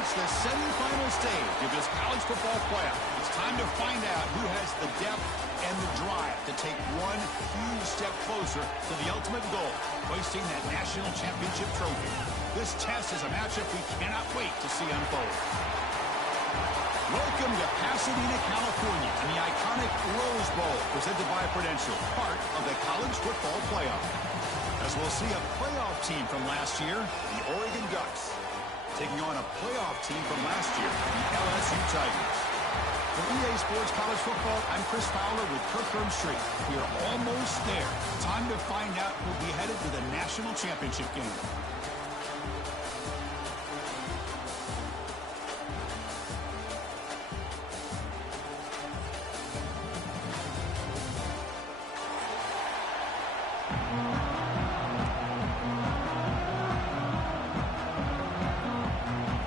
reached the semifinal stage of this college football playoff. It's time to find out who has the depth and the drive to take one huge step closer to the ultimate goal, hoisting that national championship trophy. This test is a matchup we cannot wait to see unfold. Welcome to Pasadena, California, and the iconic Rose Bowl, presented by Prudential, part of the college football playoff. As we'll see a playoff team from last year, the Oregon Ducks, taking on a playoff team from last year, the LSU Tigers. For EA Sports College Football, I'm Chris Fowler with Kirk Herbstreit. We are almost there. Time to find out who'll be headed to the national championship game.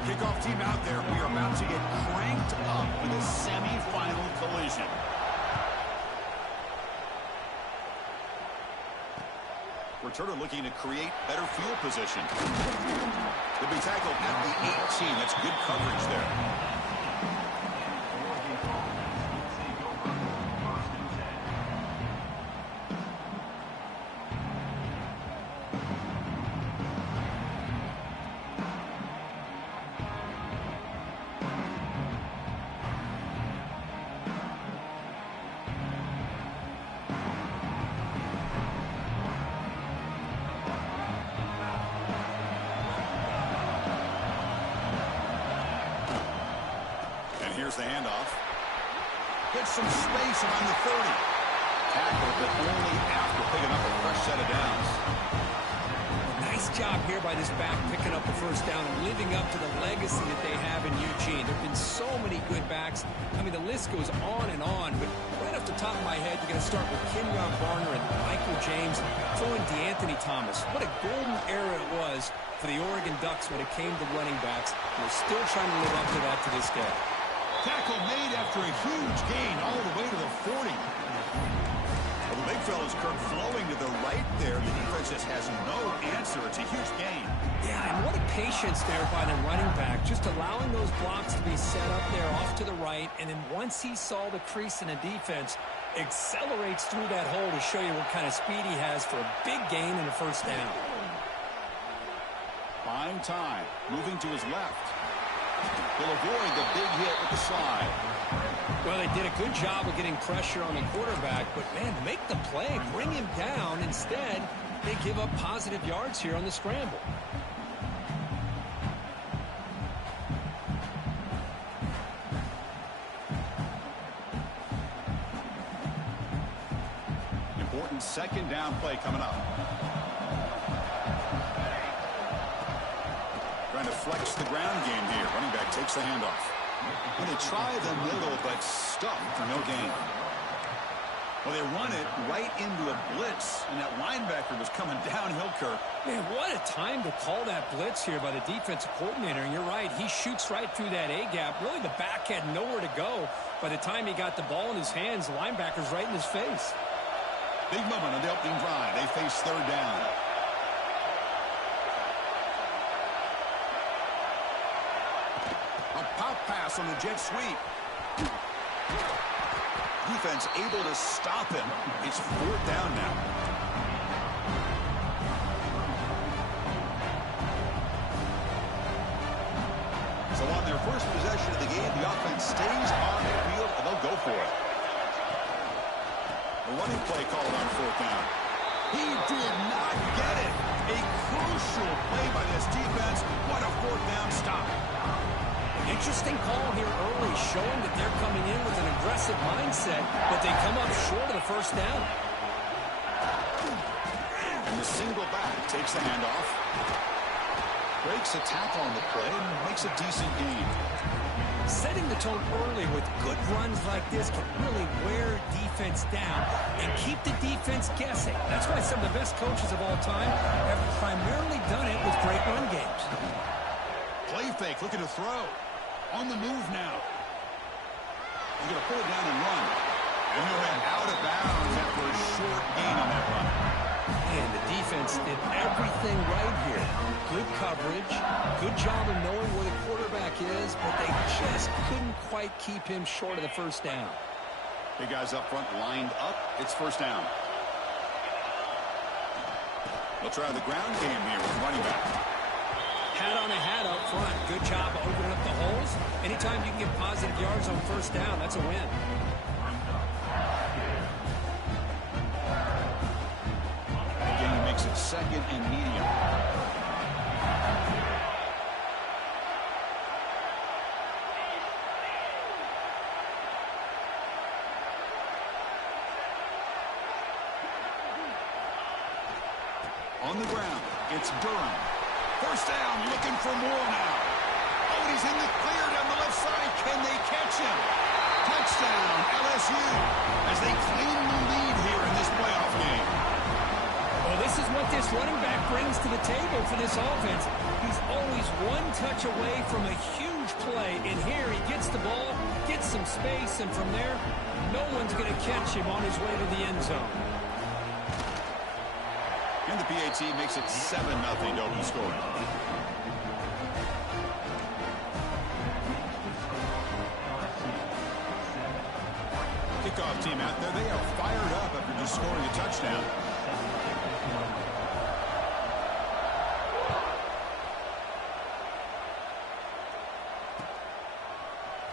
Kickoff team out there. We are about to get cranked up for the semifinal collision. Returner looking to create better field position. He'll be tackled at the 18. That's good coverage there. Here's the handoff. Gets some space around the 30. Tackle, but only after picking up a fresh set of downs. Nice job here by this back, picking up the first down and living up to the legacy that they have in Eugene. There have been so many good backs. I mean, the list goes on, but right off the top of my head, you're going to start with Kenyon Barner and Michael James, throwing DeAnthony Thomas. What a golden era it was for the Oregon Ducks when it came to running backs. They're still trying to live up to that to this day. Tackle made after a huge gain all the way to the 40. Well, the big fella's Kirk flowing to the right there. The defense just has no answer. It's a huge gain. Yeah, and what a patience there by the running back, just allowing those blocks to be set up there off to the right, and then once he saw the crease in the defense, accelerates through that hole to show you what kind of speed he has for a big gain and a first down. Buying time, moving to his left. He'll avoid the big hit with the slide. Well, they did a good job of getting pressure on the quarterback, but, man, make the play, bring him down. Instead, they give up positive yards here on the scramble. Important second down play coming up. Trying to flex the ground game here. Running back takes the handoff. And they try the middle, but stuffed for no gain. Well, they run it right into a blitz, and that linebacker was coming downhill, Kirk. Man, what a time to call that blitz here by the defensive coordinator. And you're right, he shoots right through that A-gap. Really, the back had nowhere to go. By the time he got the ball in his hands, the linebacker's right in his face. Big moment on the opening drive. They face third down. Pop pass on the jet sweep. Defense able to stop him. It's fourth down now. So on their first possession of the game, the offense stays on the field, and they'll go for it. A running play called on fourth down. He did not get it. A crucial play by this defense. What a fourth down stop. Interesting call here early, showing that they're coming in with an aggressive mindset, but they come up short of the first down. And the single back takes the handoff. Breaks a tackle on the play and makes a decent gain. Setting the tone early with good runs like this can really wear defense down and keep the defense guessing. That's why some of the best coaches of all time have primarily done it with great run games. Play fake, looking to throw. On the move now. He's going to pull it down and run. And he'll head out of bounds after a short gain on that run. And the defense did everything everything right here. Good coverage, good job of knowing where the quarterback is, but they just couldn't quite keep him short of the first down. Big guys up front lined up. It's first down. We'll try the ground game here with running back. Hat on a hat up front. Good job of opening up the holes. Anytime you can get positive yards on first down, that's a win. Again, he makes it second and medium. On the ground, it's Durham. First down, looking for more now. Oh, he's in the clear down the left side. Can they catch him? Touchdown, LSU, as they claim the lead here in this playoff game. Well, this is what this running back brings to the table for this offense. He's always one touch away from a huge play, and here he gets the ball, gets some space, and from there, no one's going to catch him on his way to the end zone. And the PAT makes it 7-0 to open scoring. Kickoff team out there. They are fired up after just scoring a touchdown.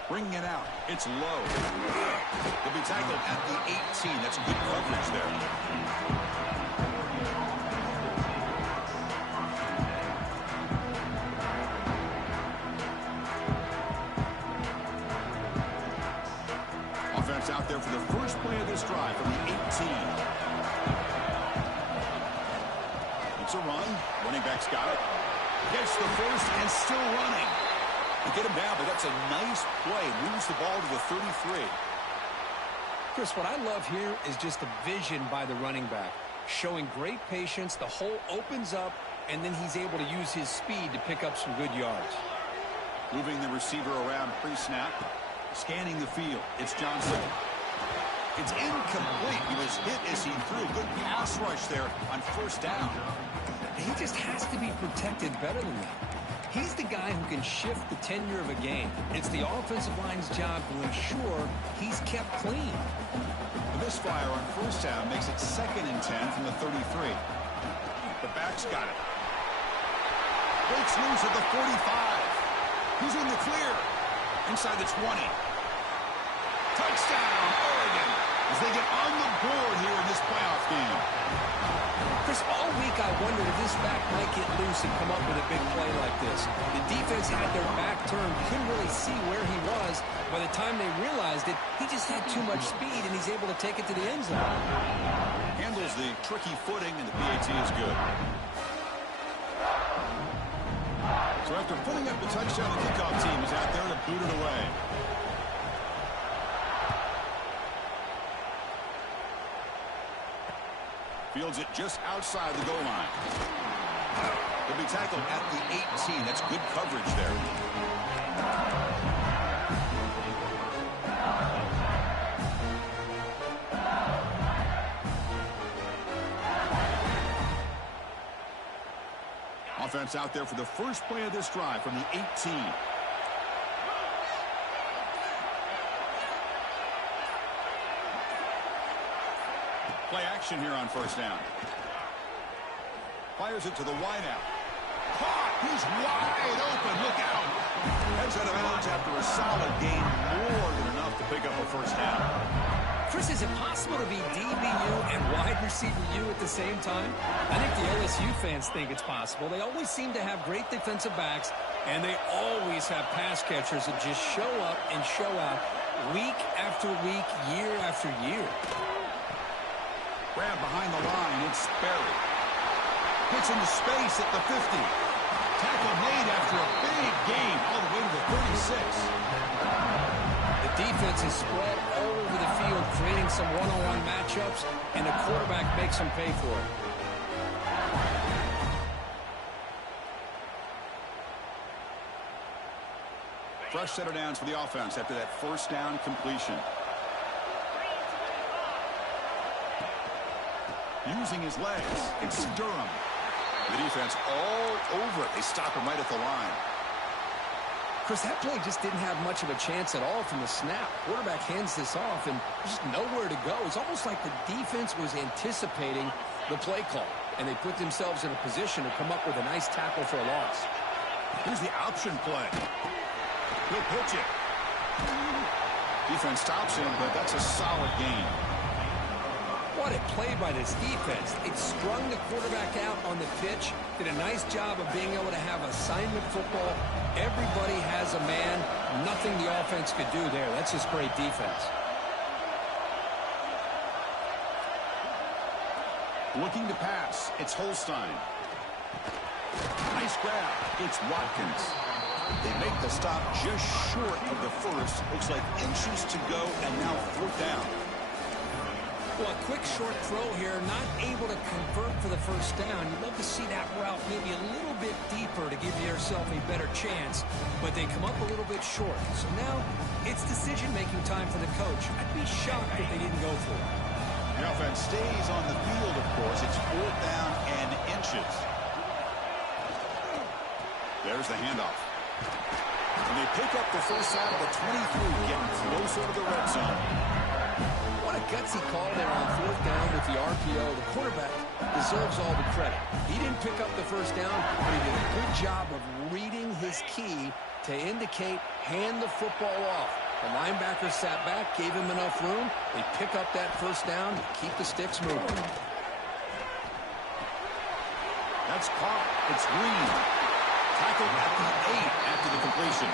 Bringing it out. It's low. They'll be tackled at the 18. That's good coverage there. Out there for the first play of this drive from the 18. It's a run. Running back's got it. Gets the first and still running. They get him down, but that's a nice play. Moves the ball to the 33. Chris, what I love here is just the vision by the running back. Showing great patience. The hole opens up, and then he's able to use his speed to pick up some good yards. Moving the receiver around pre-snap. Scanning the field. It's Johnson. It's incomplete. He was hit as he threw. Good pass rush there on first down. He just has to be protected better than that. He's the guy who can shift the tenure of a game. It's the offensive line's job to ensure he's kept clean. The misfire on first down makes it 2nd and 10 from the 33. The back's got it. Breaks loose at the 45. He's in the clear. Inside the 20. Touchdown, Oregon, as they get on the board here in this playoff game. Chris, all week I wondered if this back might get loose and come up with a big play like this. The defense had their back turned, couldn't really see where he was. By the time they realized it, he just had too much speed, and he's able to take it to the end zone. Handles the tricky footing, and the PAT is good. So after putting up the touchdown, the kickoff team is out there to boot it away. Fields it just outside the goal line. He'll be tackled at the 18. That's good coverage there. Offense out there for the first play of this drive from the 18. Play action here on first down. Fires it to the wideout. Caught! He's wide open. Look out! Heads out of bounds after a solid gain. More than enough to pick up a first down. Chris, is it possible to be DBU and wide receiver U at the same time? I think the LSU fans think it's possible. They always seem to have great defensive backs, and they always have pass catchers that just show up and show out week after week, year after year. Grab behind the line, it's Sperry. Hits into space at the 50. Tackle made after a big gain all the way to the 36. The defense is spread all over the field, creating some one-on-one matchups, and the quarterback makes them pay for it. Fresh set of downs for the offense after that first down completion. Using his legs, it's Durham. The defense all over it. They stop him right at the line. Chris, that play just didn't have much of a chance at all from the snap. Quarterback hands this off, and there's just nowhere to go. It's almost like the defense was anticipating the play call, and they put themselves in a position to come up with a nice tackle for a loss. Here's the option play. He'll pitch it. Defense stops him, but that's a solid gain. What a play by this defense. It strung the quarterback out on the pitch, did a nice job of being able to have assignment football. Everybody has a man. Nothing the offense could do there. That's just great defense. Looking to pass. It's Holstein. Nice grab. It's Watkins. They make the stop just short of the first. Looks like inches to go, and now 4th down. Well, a quick short throw here, not able to convert for the first down. You'd love to see that route maybe a little bit deeper to give yourself a better chance, but they come up a little bit short. So now it's decision-making time for the coach. I'd be shocked if they didn't go for it. The offense stays on the field, of course. It's 4th down and inches. There's the handoff. And they pick up the first out of the 23, getting closer to the red zone. What a gutsy call there on 4th down with the RPO. The quarterback deserves all the credit. He didn't pick up the first down, but he did a good job of reading his key to indicate hand the football off. The linebacker sat back, gave him enough room. They pick up that first down, keep the sticks moving. That's caught. It's Green. Tackled at the 8 after the completion.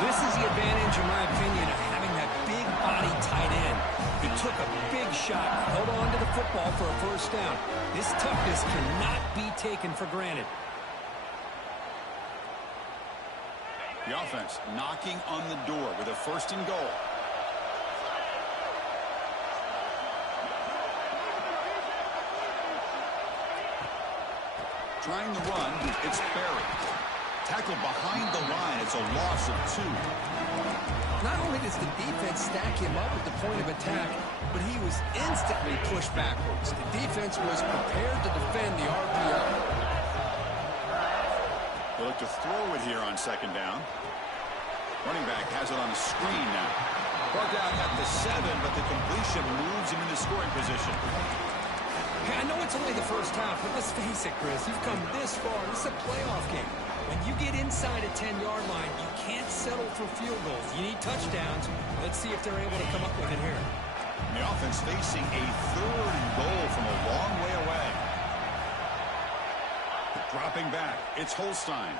This is the advantage, in my opinion, of having that big body tight end. He took a big shot, held on to the football for a first down. This toughness cannot be taken for granted. The offense knocking on the door with a 1st and goal. Trying to run, it's Berry. Tackled behind the line. It's a loss of 2. Not only does the defense stack him up at the point of attack, but he was instantly pushed backwards. The defense was prepared to defend the RPO. They look to throw it here on 2nd down. Running back has it on the screen now. Brought down at the 7, but the completion moves him into scoring position. Hey, I know it's only the first half, but let's face it, Chris. You've come this far. This is a playoff game. When you get inside a 10-yard line, you can't settle for field goals. You need touchdowns. Let's see if they're able to come up with it here. The offense facing a 3rd and goal from a long way away. Dropping back, it's Holstein.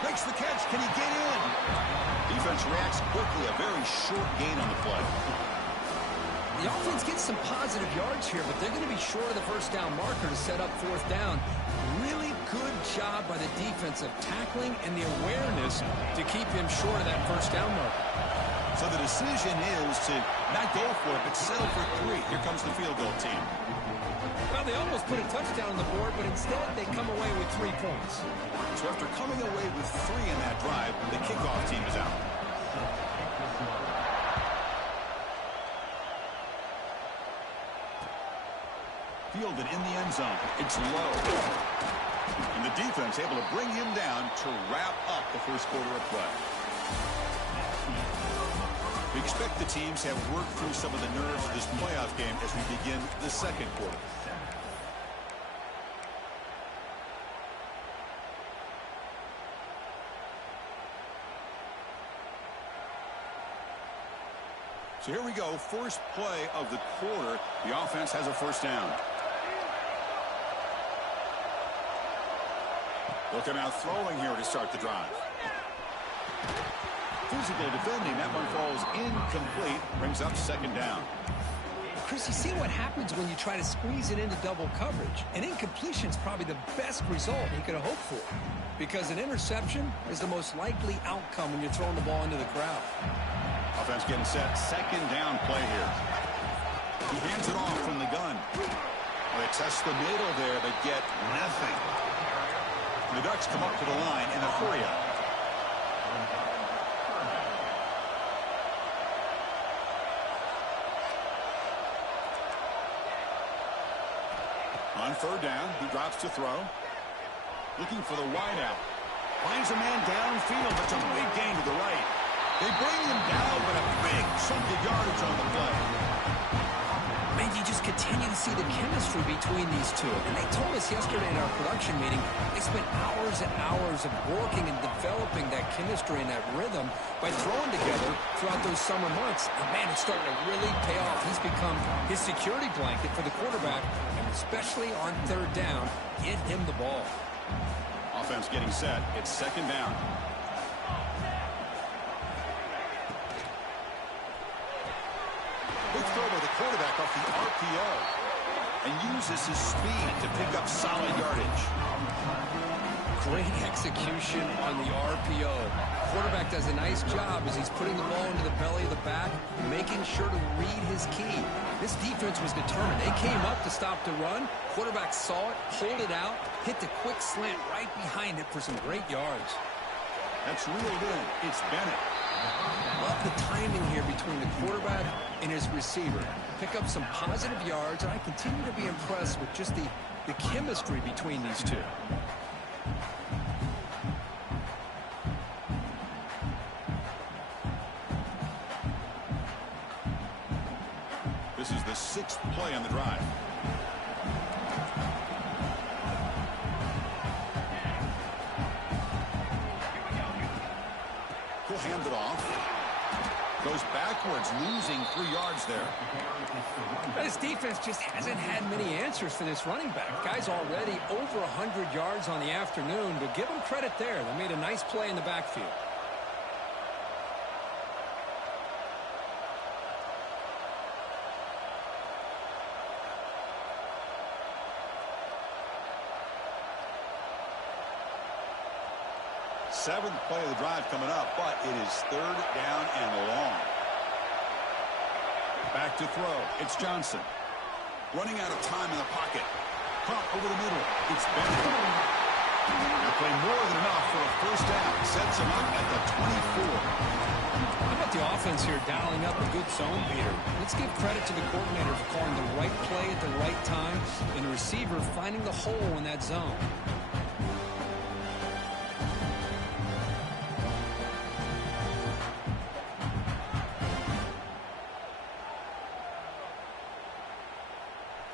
Makes the catch. Can he get in? Defense reacts quickly. A very short gain on the play. The offense gets some positive yards here, but they're going to be short of the first down marker to set up 4th down. Really good job by the defense of tackling and the awareness to keep him short of that first down marker. So the decision is to not go for it, but settle for 3. Here comes the field goal team. Well, they almost put a touchdown on the board, but instead they come away with 3 points. So after coming away with 3 in that drive, the kickoff team is out. Fielded in the end zone. It's low. And the defense able to bring him down to wrap up the first quarter of play. We expect the teams to have worked through some of the nerves of this playoff game as we begin the second quarter. So here we go, first play of the quarter. The offense has a first down. Looking out throwing here to start the drive. Physical defending. That one falls incomplete. Brings up 2nd down. Chris, you see what happens when you try to squeeze it into double coverage. An incompletion is probably the best result he could have hoped for, because an interception is the most likely outcome when you're throwing the ball into the crowd. Offense getting set. 2nd down play here. He hands it off from the gun. Well, they test the middle there, but get nothing. The Ducks come up to the line in a hurry-up. On third down, he drops to throw. Looking for the wideout. Finds a man downfield. That's a big gain to the right. They bring him down, but a big chunk of yardage on the play. Man, you just continue to see the chemistry between these two. And they told us yesterday in our production meeting, they spent hours and hours of working and developing that chemistry and that rhythm by throwing together throughout those summer months. And man, it's starting to really pay off. He's become his security blanket for the quarterback, and especially on third down, get him the ball. Offense getting set. It's second down. Big throw by the quarterback off the RPO and uses his speed to pick up solid yardage. Great execution on the RPO. Quarterback does a nice job as he's putting the ball into the belly of the back, making sure to read his key. This defense was determined. They came up to stop the run. Quarterback saw it, pulled it out, hit the quick slant right behind it for some great yards. That's reeled in. It's Bennett. Love the timing here between the quarterback and his receiver. Pick up some positive yards, and I continue to be impressed with just the chemistry between these two. This is the sixth play on the drive. He'll hand it off. Goes backwards, losing 3 yards there. This defense just hasn't had many answers for this running back. Guy's already over 100 yards on the afternoon, but give him credit there. They made a nice play in the backfield. Seventh play of the drive coming up, but it is third down and long. Back to throw. It's Johnson. Running out of time in the pocket. Pump over the middle. It's Bennett. They'll play more than enough for a first down. Sets him up at the 24. How about the offense here dialing up a good zone beater? Let's give credit to the coordinator for calling the right play at the right time and the receiver finding the hole in that zone.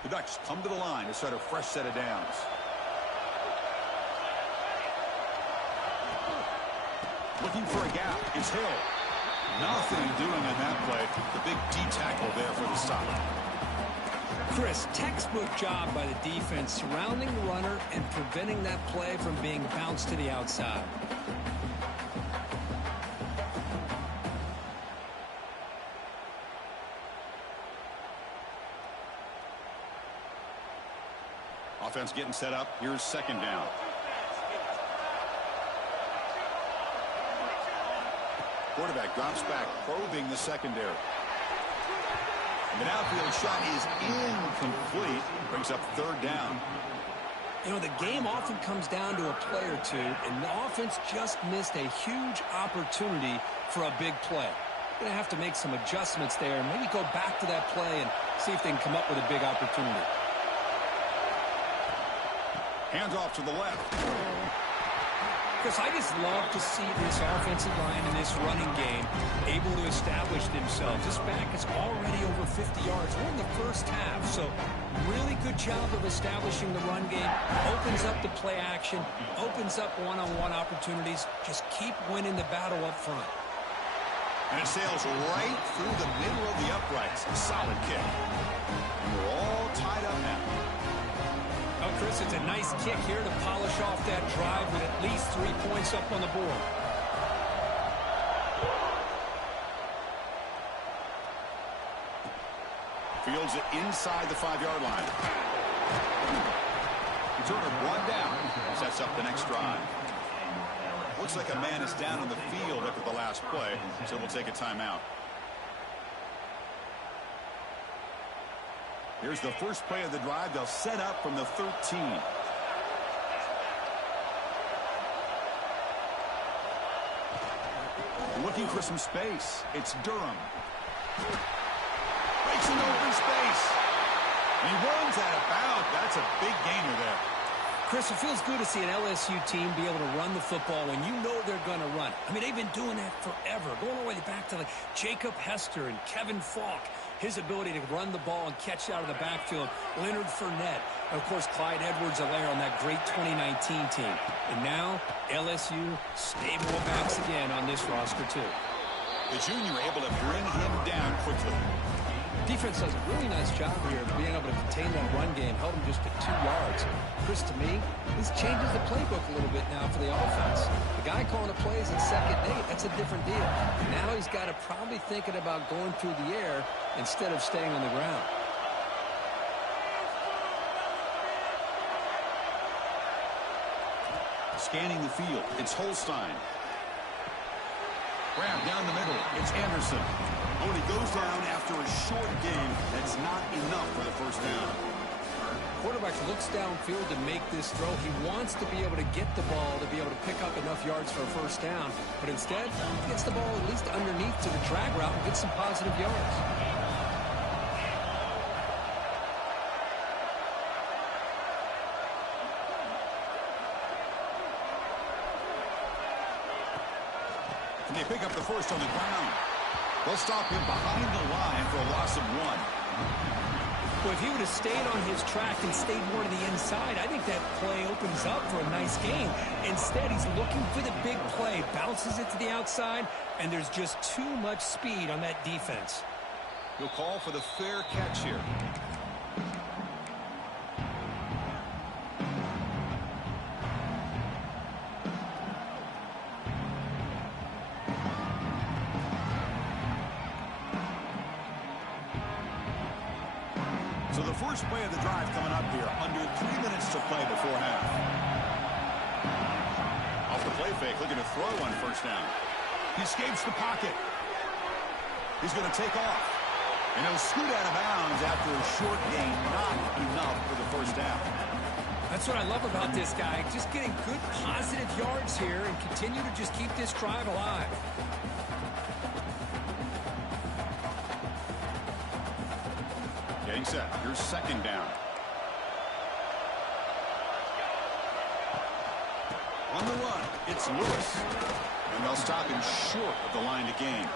The Ducks come to the line to start a fresh set of downs. Looking for a gap. It's Hill. Nothing doing in that play. The big D tackle there for the stop. Chris, textbook job by the defense surrounding the runner and preventing that play from being bounced to the outside. Offense getting set up. Here's second down. Quarterback drops back, probing the secondary. And the downfield shot is incomplete. Brings up third down. You know, the game often comes down to a play or two, and the offense just missed a huge opportunity for a big play. Going to have to make some adjustments there and maybe go back to that play and see if they can come up with a big opportunity. Hands off to the left. Chris, I just love to see this offensive line and this running game able to establish themselves. This back is already over 50 yards. We're in the first half, so really good job of establishing the run game. Opens up the play action, opens up one-on-one opportunities. Just keep winning the battle up front. And it sails right through the middle of the uprights. Solid kick. And we're all tied up now. Oh, Chris, it's a nice kick here to polish off that drive with at least 3 points up on the board. Fields it inside the 5-yard line. Return of 1 down. Sets up the next drive. Looks like a man is down on the field after the last play, so we'll take a timeout. Here's the first play of the drive. They'll set up from the 13. Looking for some space. It's Durham. Breaks an open space. And he runs out of bounds. That's a big gainer there. Chris, it feels good to see an LSU team be able to run the football when you know they're going to run. I mean, they've been doing that forever, going all the way back to like Jacob Hester and Kevin Falk. His ability to run the ball and catch out of the backfield. Leonard Fournette. And, of course, Clyde Edwards-Helaire on that great 2019 team. And now, LSU stable backs again on this roster, too. The junior able to bring him down quickly. Defense does a really nice job here of being able to contain that run game. Held him just to 2 yards. Chris, to me, this changes the playbook a little bit now for the offense. The guy calling the plays at 2nd and 8, that's a different deal. Now he's got to probably thinking about going through the air instead of staying on the ground. Scanning the field, it's Holstein. Grab down the middle, it's Anderson. Oh, he goes down after a short game. That's not enough for the first down. Quarterback looks downfield to make this throw. He wants to be able to get the ball to be able to pick up enough yards for a first down. But instead, he gets the ball at least underneath to the drag route and gets some positive yards. And they pick up the first on the ground. They'll stop him behind the line for a loss of 1. Well, if he would have stayed on his track and stayed more to the inside, I think that play opens up for a nice gain. Instead, he's looking for the big play, bounces it to the outside, and there's just too much speed on that defense. He'll call for the fair catch here. So the first play of the drive coming up here, under 3 minutes to play before half. Off the play fake, looking to throw on first down. He escapes the pocket. He's going to take off. And he'll scoot out of bounds after a short gain, not enough for the first down. That's what I love about this guy. Just getting good positive yards here and continue to just keep this drive alive. Getting set. Here's second down. On the run, it's Lewis. And they'll stop him short of the line to gain.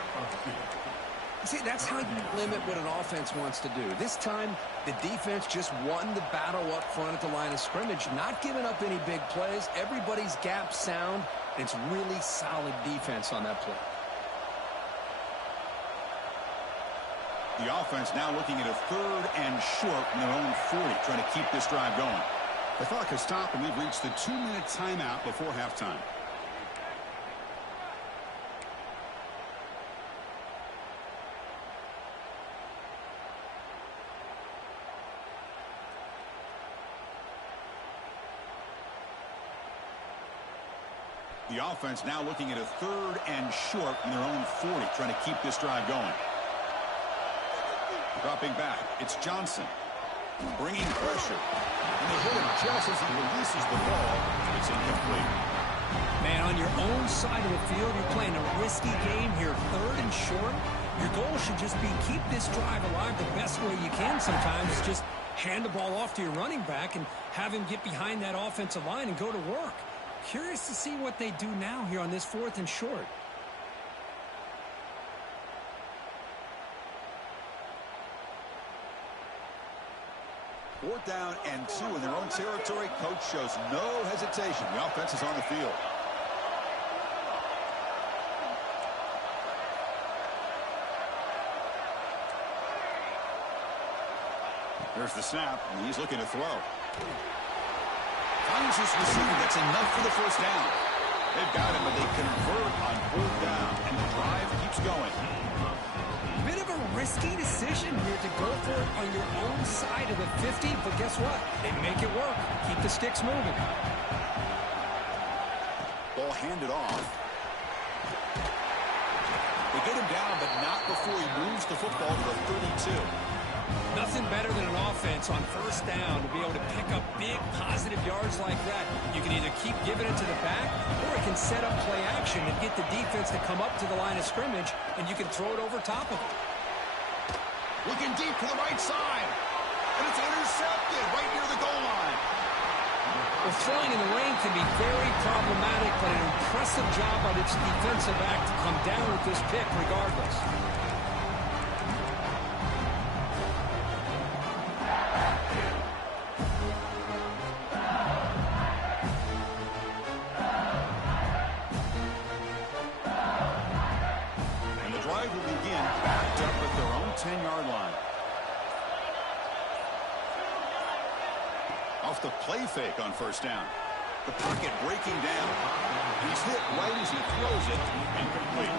See, that's how you limit what an offense wants to do. This time, the defense just won the battle up front at the line of scrimmage, not giving up any big plays. Everybody's gap sound. It's really solid defense on that play. The offense now looking at a 3rd and short from their own 40, trying to keep this drive going. The clock has stopped, and we've reached the 2-minute timeout before halftime. The offense now looking at a 3rd and short from their own 40, trying to keep this drive going. Dropping back, it's Johnson. Bringing pressure. And they hit him just as he releases the ball. It's incomplete. Man, on your own side of the field, you're playing a risky game here. 3rd and short. Your goal should just be keep this drive alive the best way you can sometimes. Is just hand the ball off to your running back and have him get behind that offensive line and go to work. Curious to see what they do now here on this 4th and short. Fourth down and 2 in their own territory. Coach shows no hesitation. The offense is on the field. There's the snap, and he's looking to throw. Finds his receiver. That's enough for the first down. They've got him, but they convert on 4th down, and the drive keeps going. Bit of a risky decision here to go for it on your own side of the 50, but guess what? They make it work. Keep the sticks moving. Ball handed off. They get him down, but not before he moves the football to the 32. Nothing better than an offense on first down to be able to pick up big positive yards like that. You can either keep giving it to the back, or it can set up play action and get the defense to come up to the line of scrimmage, and you can throw it over top of it. Looking deep to the right side. And it's intercepted. Well, throwing in the rain can be very problematic, but an impressive job by this defensive back to come down with this pick regardless. And the drive will begin backed up at their own 10-yard line. Off the play fake on first down. The pocket breaking down. He's hit right as he throws it. Incomplete.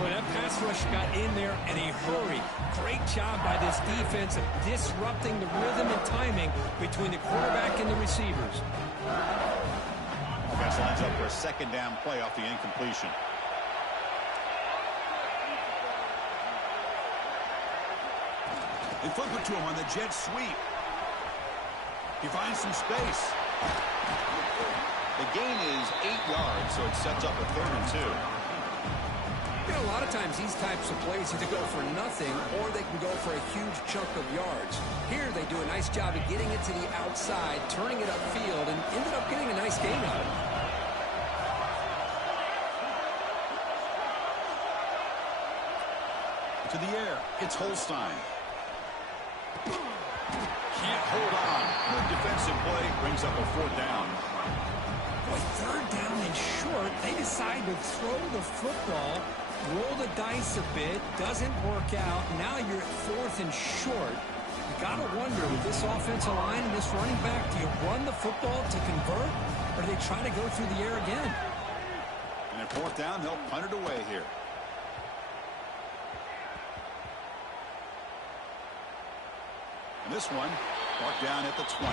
Boy, that pass rush got in there in a hurry. Great job by this defense of disrupting the rhythm and timing between the quarterback and the receivers. Offense lines up for a second down play off the incompletion. They flip it to him on the jet sweep. He finds some space. The gain is 8 yards, so it sets up a 3rd and 2. You know, a lot of times these types of plays either go for nothing or they can go for a huge chunk of yards. Here they do a nice job of getting it to the outside, turning it upfield, and ended up getting a nice gain out of it. To the air, it's Holstein. Can't hold on. Good defensive play brings up a 4th down. Boy, 3rd down and short. They decide to throw the football, roll the dice a bit, doesn't work out. Now you're at 4th and short. You got to wonder with this offensive line and this running back, do you run the football to convert, or do they try to go through the air again? And at 4th down, they'll punt it away here. And this one, marked down at the 20.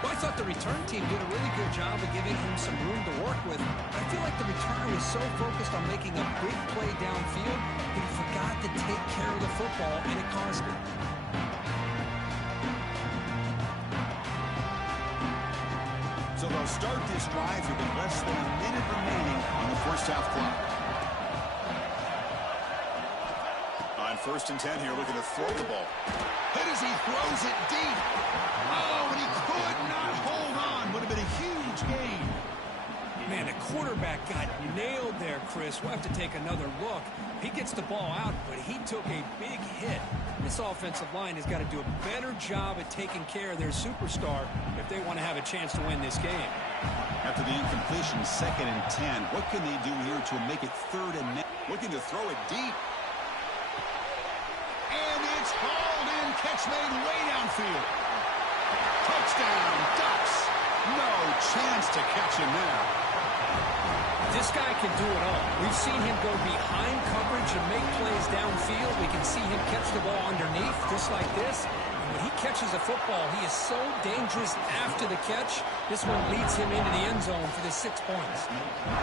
Well, I thought the return team did a really good job of giving him some room to work with. I feel like the returner was so focused on making a big play downfield that he forgot to take care of the football, and it cost him. So they'll start this drive here with less than a minute remaining on the first half clock. On 1st and 10 here, looking to throw the ball. Hit as he throws it deep. Oh, and he could not hold on. Would have been a huge gain. Man, the quarterback got nailed there, Chris. We'll have to take another look. He gets the ball out, but he took a big hit. This offensive line has got to do a better job at taking care of their superstar if they want to have a chance to win this game. After the incompletion, 2nd and 10. What can they do here to make it 3rd and 9? Looking to throw it deep. And it's hauled in. Catch made way downfield. Touchdown, Ducks. No chance to catch him there. This guy can do it all. We've seen him go behind coverage and make plays downfield. We can see him catch the ball underneath, just like this. And when he catches a football, he is so dangerous after the catch. This one leads him into the end zone for the 6 points.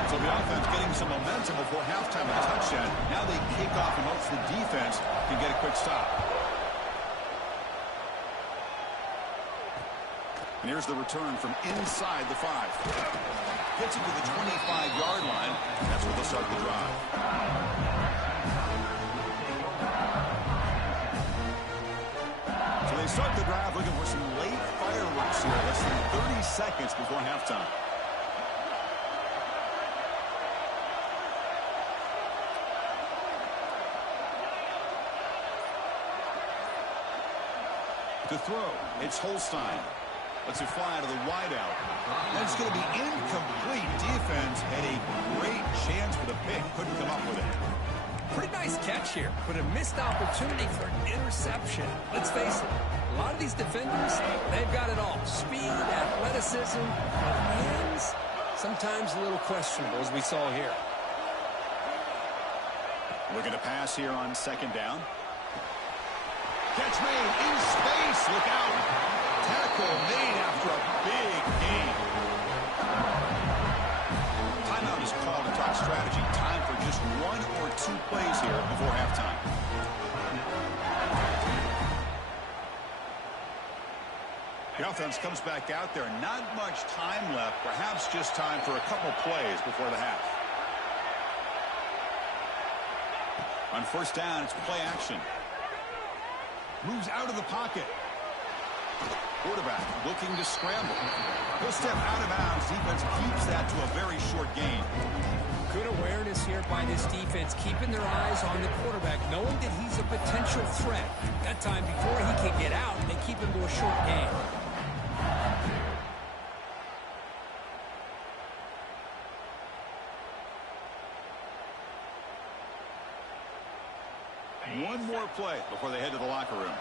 So the offense getting some momentum before halftime with a touchdown. Now they kick off and hopes the defense can get a quick stop. And here's the return from inside the 5. Gets it to the 25-yard line. That's where they'll start the drive. So they start the drive looking for some late fireworks here. Less than 30 seconds before halftime. To throw, it's Holstein. Lets it fly out of the wideout. That's going to be incomplete. Defense had a great chance for the pick. Couldn't come up with it. Pretty nice catch here, but a missed opportunity for an interception. Let's face it, a lot of these defenders, they've got it all. Speed, athleticism, but hands, sometimes a little questionable, as we saw here. Looking to pass here on 2nd down. Catch made in space. Look out. Tackle made after a big gain. Timeout is called to talk strategy. Time for just 1 or 2 plays here before halftime. The offense comes back out there. Not much time left. Perhaps just time for a couple plays before the half. On 1st down, it's play action. Moves out of the pocket. Quarterback looking to scramble. He'll step out of bounds. Defense keeps that to a very short gain. Good awareness here by this defense, keeping their eyes on the quarterback, knowing that he's a potential threat. That time, before he can get out, they keep him to a short gain. One more play before they head to the locker room.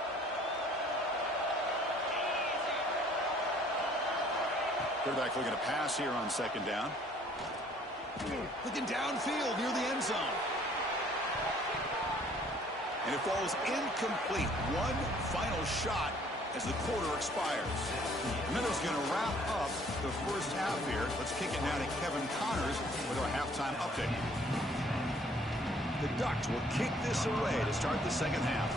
Quarterback looking to pass here on second down. Looking downfield near the end zone. And it falls incomplete. One final shot as the quarter expires. The Minnows going to wrap up the first half here. Let's kick it now to Kevin Connors with our halftime update. The Ducks will kick this away to start the second half.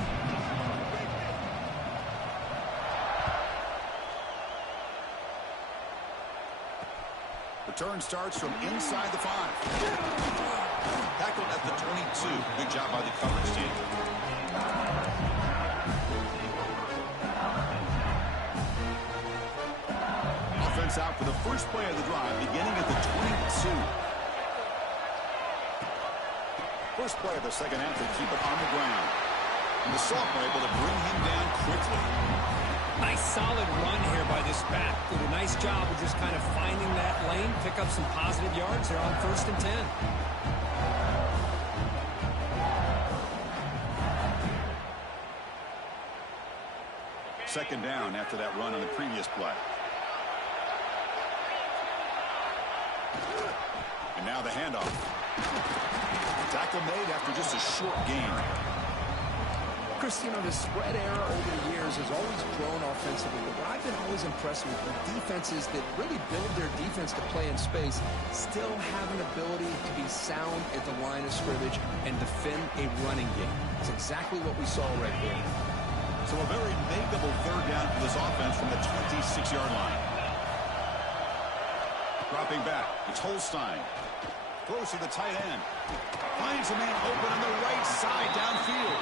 Return starts from inside the 5. Tackled at the 22. Good job by the coverage team. Offense out for the first play of the drive, beginning at the 22. First play of the second half to keep it on the ground. And the sophomore able to bring him down quickly. Nice solid run here by this back. Did a nice job of just kind of finding that lane, pick up some positive yards there on 1st and 10. Second down after that run on the previous play. And now the handoff. Tackle made after just a short gain. Chris, you know, the spread era over the years has always grown offensively, but what I've been always impressed with are defenses that really build their defense to play in space, still have an ability to be sound at the line of scrimmage and defend a running game. That's exactly what we saw right there. So a very makeable third down for this offense from the 26-yard line. Dropping back, it's Holstein. Throws to the tight end. Finds a man open on the right side downfield.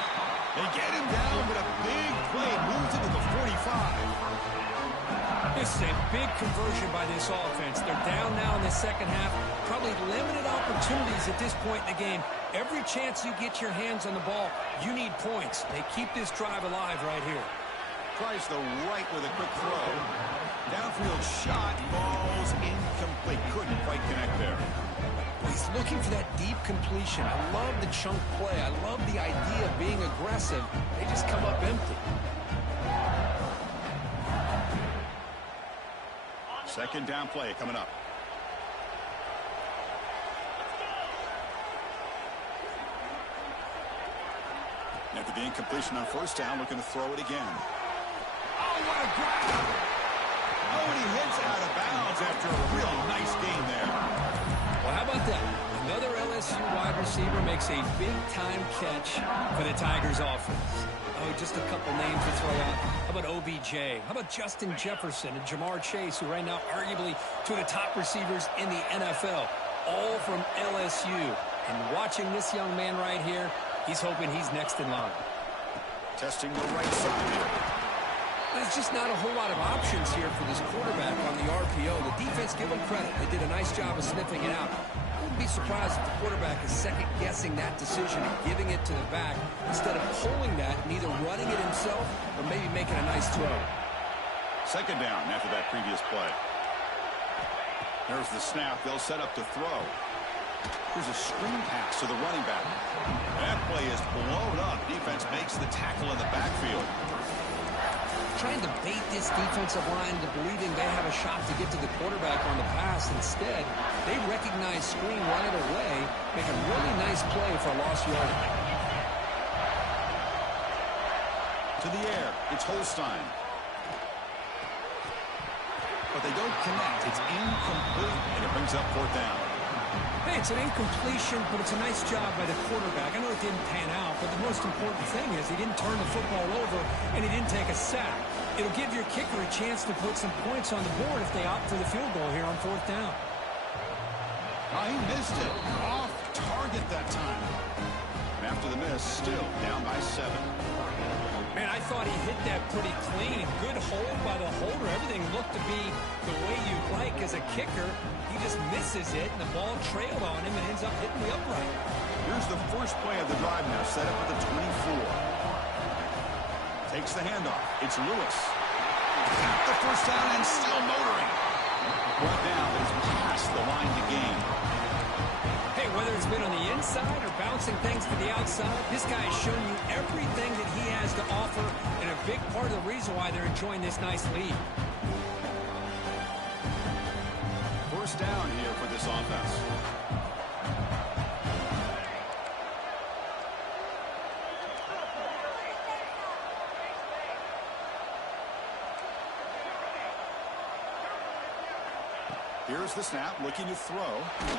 They get him down, but a big play moves into the 45. This is a big conversion by this offense. They're down now in the second half. Probably limited opportunities at this point in the game. Every chance you get your hands on the ball, you need points. They keep this drive alive right here. Tries the right with a quick throw. Downfield shot, falls incomplete. Couldn't quite connect there. He's looking for that deep completion. I love the chunk play. I love the idea of being aggressive. They just come up empty. Second down play coming up. After the incompletion on first down, looking to throw it again. Oh, what a grab! Oh, and he hits out of bounds after a real nice gain there. Well, how about that? Another LSU wide receiver makes a big-time catch for the Tigers offense. Oh, just a couple names to throw out. How about OBJ? How about Justin Jefferson and Jamar Chase, who right now arguably two of the top receivers in the NFL, all from LSU. And watching this young man right here, he's hoping he's next in line. Testing the right side here. There's just not a whole lot of options here for this quarterback on the RPO. The defense, give them credit. They did a nice job of sniffing it out. I wouldn't be surprised if the quarterback is second-guessing that decision and giving it to the back instead of pulling that and either running it himself or maybe making a nice throw. Second down after that previous play. There's the snap. They'll set up to throw. Here's a screen pass to the running back. That play is blown up. Defense makes the tackle in the backfield. Trying to bait this defensive line into believing they have a shot to get to the quarterback on the pass. Instead, they recognize screen right away, make a really nice play for a lost yardage. To the air, it's Holstein. But they don't connect. It's incomplete, and it brings up fourth down. Hey, it's an incompletion, but it's a nice job by the quarterback. I know it didn't pan out, but the most important thing is he didn't turn the football over and he didn't take a sack. It'll give your kicker a chance to put some points on the board if they opt for the field goal here on fourth down. Oh, he missed it. Off target that time. And after the miss, still down by 7. Man, I thought he hit that pretty clean. Good hold by the holder. Everything looked to be the way you'd like as a kicker. He just misses it, and the ball trailed on him and ends up hitting the upright. Here's the first play of the drive now, set up at the 24. Takes the handoff. It's Lewis. Got the first down and still motoring. Brought down, but it's past the line to gain. Hey, whether it's been on the inside or bouncing things to the outside, this guy has shown you everything that he has to offer, and a big part of the reason why they're enjoying this nice lead. First down here for this offense. Here's the snap, looking to throw. Oh, the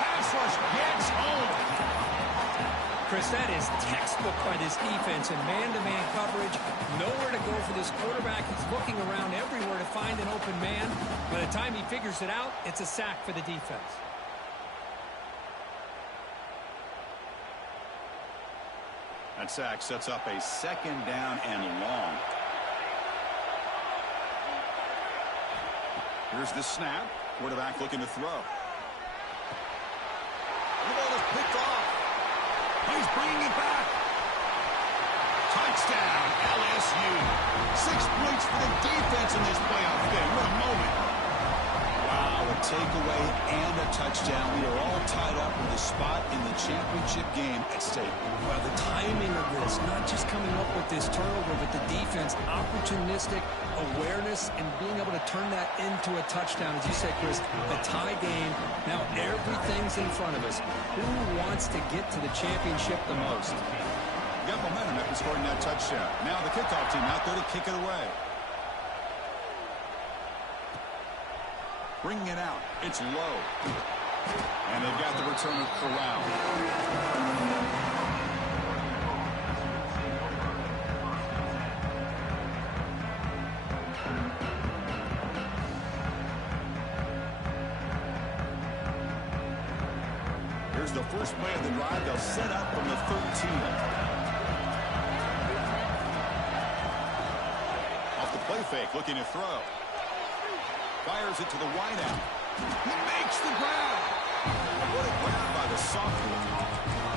pass rush gets home. Chris, that is textbook by this defense and man-to-man coverage. Nowhere to go for this quarterback. He's looking around everywhere to find an open man. By the time he figures it out, it's a sack for the defense. That sack sets up a second down and long. Here's the snap. Quarterback looking to throw. The ball is picked off. He's bringing it back. Touchdown, LSU. 6 points for the defense in this playoff game. What a moment. Wow, a takeaway and a touchdown. We are all tied up with a spot in the championship game at stake. Well, the timing of this, not just coming up with this turnover, but the defense, opportunistic awareness, and being able to turn that into a touchdown. As you said, Chris, a tie game. Now everything's in front of us. Who wants to get to the championship the most? Got momentum after scoring that touchdown. Now the kickoff team out there to kick it away. Bringing it out. It's low. And they've got the returner corralled. Here's the first play of the drive. They'll set up from the 13. Off the play fake, looking to throw. Fires it to the wideout. He makes the grab. What a grab by the sophomore.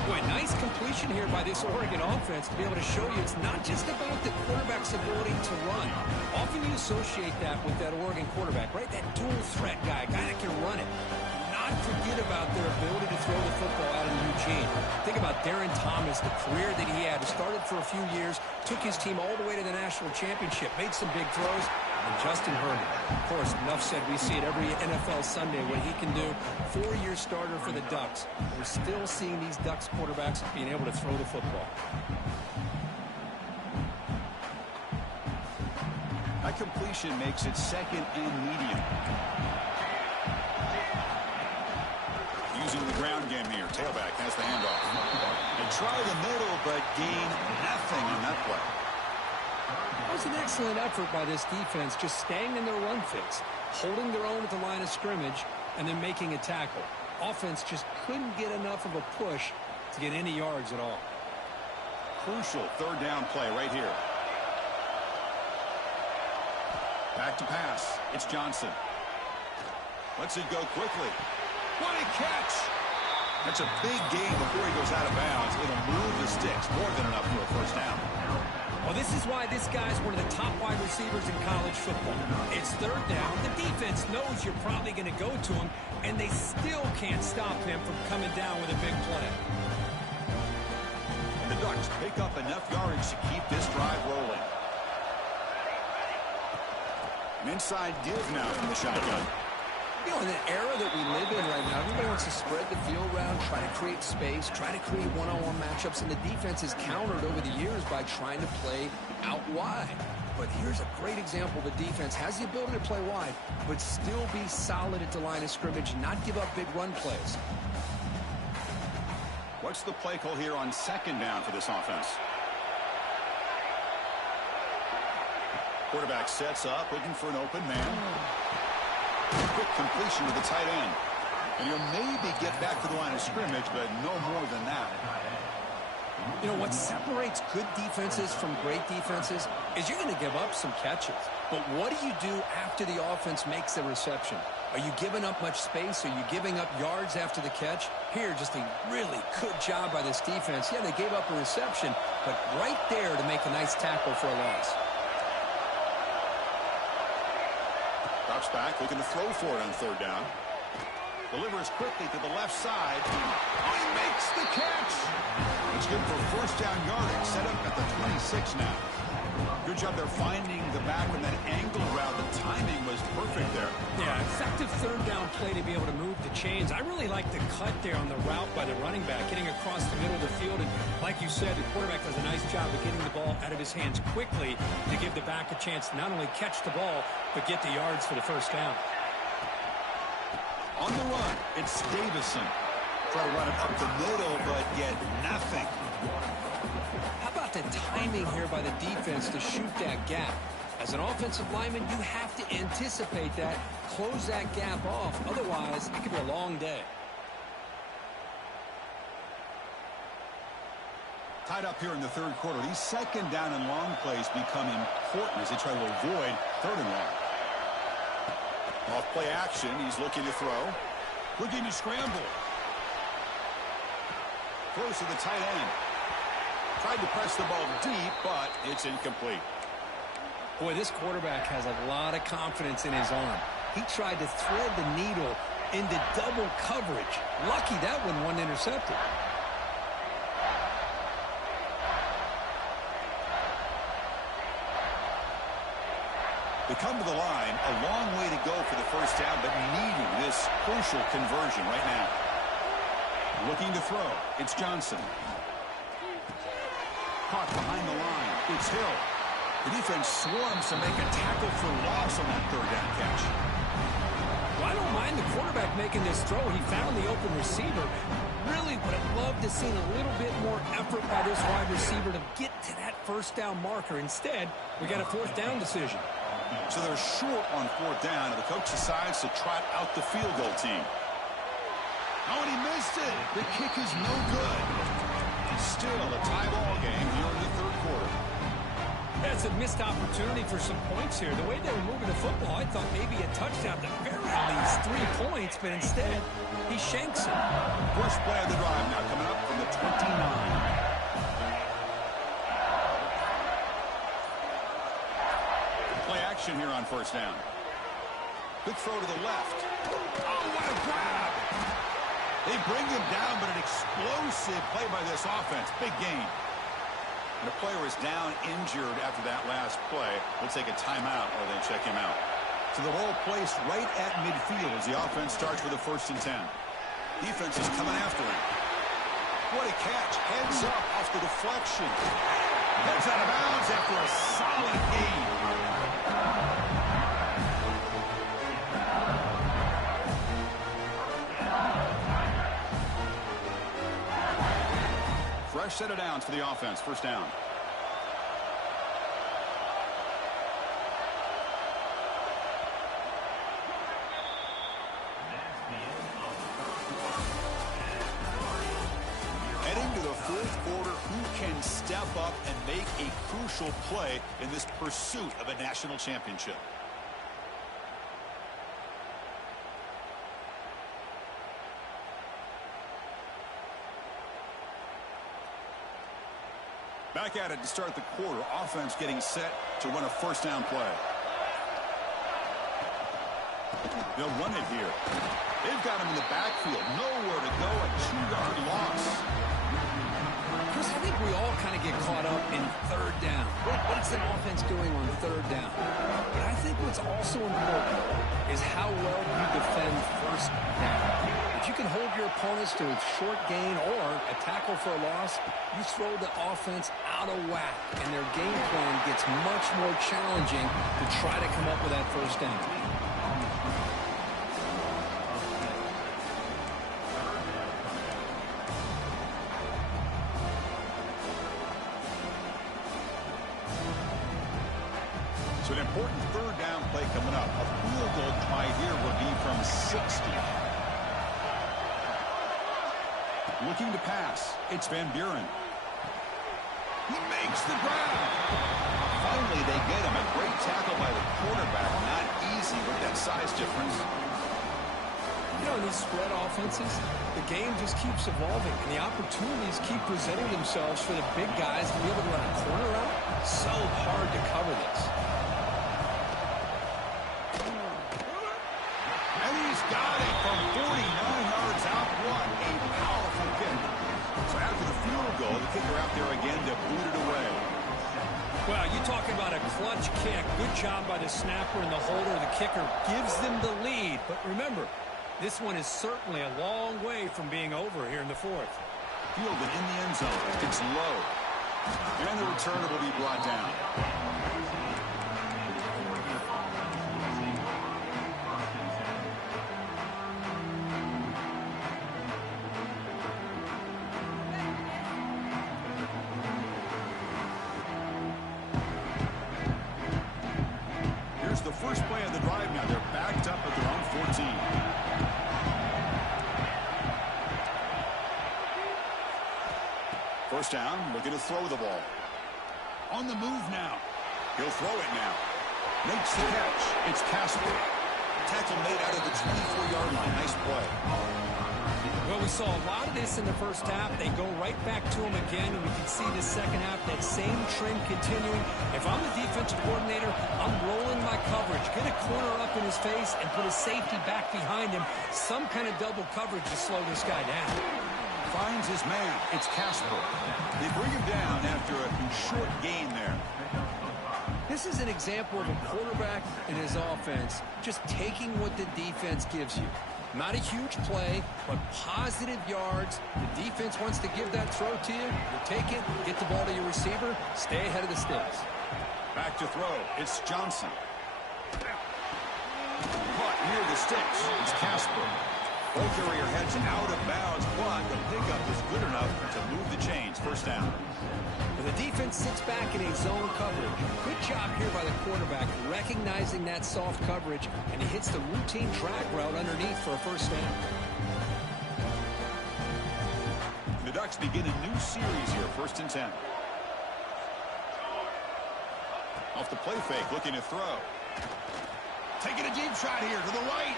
Boy, nice completion here by this Oregon offense to be able to show you it's not just about the quarterback's ability to run. Often you associate that with that Oregon quarterback, right? That dual threat guy that can run it. Not forget about their ability to throw the football out in Eugene. Think about Darren Thomas, the career that he had. He started for a few years, took his team all the way to the national championship, made some big throws. And Justin Herman, of course, enough said, we see it every NFL Sunday what he can do. 4-year starter for the Ducks. We're still seeing these Ducks quarterbacks being able to throw the football. That completion makes it second and medium. Using the ground game here. Tailback has the handoff. They try the middle, but gain nothing on that play. That was an excellent effort by this defense, just staying in their run fix, holding their own at the line of scrimmage, and then making a tackle. Offense just couldn't get enough of a push to get any yards at all. Crucial third down play right here. Back to pass. It's Johnson. Lets it go quickly. What a catch! That's a big gain before he goes out of bounds. It'll move the sticks more than enough for a first down. Well, this is why this guy's one of the top wide receivers in college football. It's third down. The defense knows you're probably going to go to him, and they still can't stop him from coming down with a big play. And the Ducks pick up enough yardage to keep this drive rolling. An inside give now from the shotgun. You know, in the era that we live in right now, everybody wants to spread the field around, try to create space, try to create one-on-one matchups, and the defense has countered over the years by trying to play out wide. But here's a great example. The defense has the ability to play wide, but still be solid at the line of scrimmage, not give up big run plays. What's the play call here on second down for this offense? Quarterback sets up, looking for an open man. Quick completion to the tight end. And he'll maybe get back to the line of scrimmage, but no more than that. You know, what separates good defenses from great defenses is you're going to give up some catches. But what do you do after the offense makes the reception? Are you giving up much space? Are you giving up yards after the catch? Here, just a really good job by this defense. Yeah, they gave up a reception, but right there to make a nice tackle for a loss. Drops back, looking to throw for it on third down. Delivers quickly to the left side. Oh, he makes the catch. It's good for first down yardage. Set up at the 26 now. Good job there finding the back in that angle route. The timing was perfect there. Yeah, effective third down play to be able to move the chains. I really like the cut there on the route by the running back, getting across the middle of the field. And like you said, the quarterback does a nice job of getting the ball out of his hands quickly to give the back a chance to not only catch the ball, but get the yards for the first down. On the run, it's Davison. Try to run it up the middle, but get nothing. How about the timing here by the defense to shoot that gap? As an offensive lineman, you have to anticipate that, close that gap off. Otherwise, it could be a long day. Tied up here in the third quarter. These second down and long plays become important as they try to avoid third and long. Off play action. He's looking to throw. Looking to scramble. Throws to the tight end. Tried to press the ball deep, but it's incomplete. Boy, this quarterback has a lot of confidence in his arm. He tried to thread the needle into double coverage. Lucky that one wasn't intercepted. They come to the line, a long way to go for the first down, but needing this crucial conversion right now. Looking to throw. It's Johnson. Caught behind the line. It's Hill. The defense swarms to make a tackle for loss on that third down catch. Well, I don't mind the quarterback making this throw. He found the open receiver. Really would have loved to see a little bit more effort by this wide receiver to get to that first down marker. Instead, we got a fourth down decision. So they're short on fourth down, and the coach decides to trot out the field goal team. Oh, and he missed it. The kick is no good. Still a tie ball game here in the third quarter. That's a missed opportunity for some points here. The way they were moving the football, I thought maybe a touchdown, at the very least 3 points, but instead, he shanks it. First play of the drive now coming up from the 29. Action here on first down. Good throw to the left. Oh, what a grab! They bring him down, but an explosive play by this offense. Big gain. And the player is down injured after that last play. We'll take a timeout while they check him out. So the ball placed right at midfield as the offense starts with a 1st and 10. Defense is coming after him. What a catch. Heads up off the deflection. Heads out of bounds after a solid gain. Fresh set of downs for the offense. First down. Heading to the fourth quarter, who can step up and make a crucial play in this pursuit of a national championship? Back at it to start the quarter. Offense getting set to run a first down play. They'll run it here. They've got him in the backfield. Nowhere to go. A 2-yard loss. Chris, I think we all kind of get caught up in third down. What's the offense doing on third down? But I think what's also important is how well you defend first down. If you can hold your opponents to a short gain or a tackle for a loss, you throw the offense out of whack, and their game plan gets much more challenging to try to come up with that first down. So an important third down play coming up. A field goal try here will be from 60. Looking to pass. It's Van Buren. He makes the grab. Finally, they get him. A great tackle by the quarterback. Not easy with that size difference. You know, in these spread offenses, the game just keeps evolving, and the opportunities keep presenting themselves for the big guys to be able to run a corner out. So hard to cover this. And he's got it from 49 yards out. What a powerful kick. So after the field goal, the kicker out there again to boot it away. Well, you're talking about a clutch kick. Good job by the snapper and the holder. The kicker gives them the lead. But remember, this one is certainly a long way from being over here in the fourth. Fielded in the end zone. It's low. And the returner will be brought down. Here's the first play of the drive now. They're backed up at their own 14. First down, looking to throw the ball. On the move now. He'll throw it now. Makes the catch. It's Casper. Tackle made out of the 24-yard line. Nice play. Well, we saw a lot of this in the first half. They go right back to him again, and we can see the second half, that same trend continuing. If I'm the defensive coordinator, I'm rolling my coverage. Get a corner up in his face and put a safety back behind him. Some kind of double coverage to slow this guy down. Finds his man. It's Casper. They bring him down after a short gain there. This is an example of a quarterback and his offense just taking what the defense gives you. Not a huge play, but positive yards. The defense wants to give that throw to you. You take it, get the ball to your receiver, stay ahead of the sticks. Back to throw. It's Johnson. Caught near the sticks. It's Casper. Ball carrier heads out of bounds, but the pickup is good enough to move the chains. First down. Well, the defense sits back in a zone coverage. Good job here by the quarterback, recognizing that soft coverage, and he hits the routine drag route underneath for a first down. The Ducks begin a new series here, 1st and 10. Off the play fake, looking to throw. Taking a deep shot here to the right.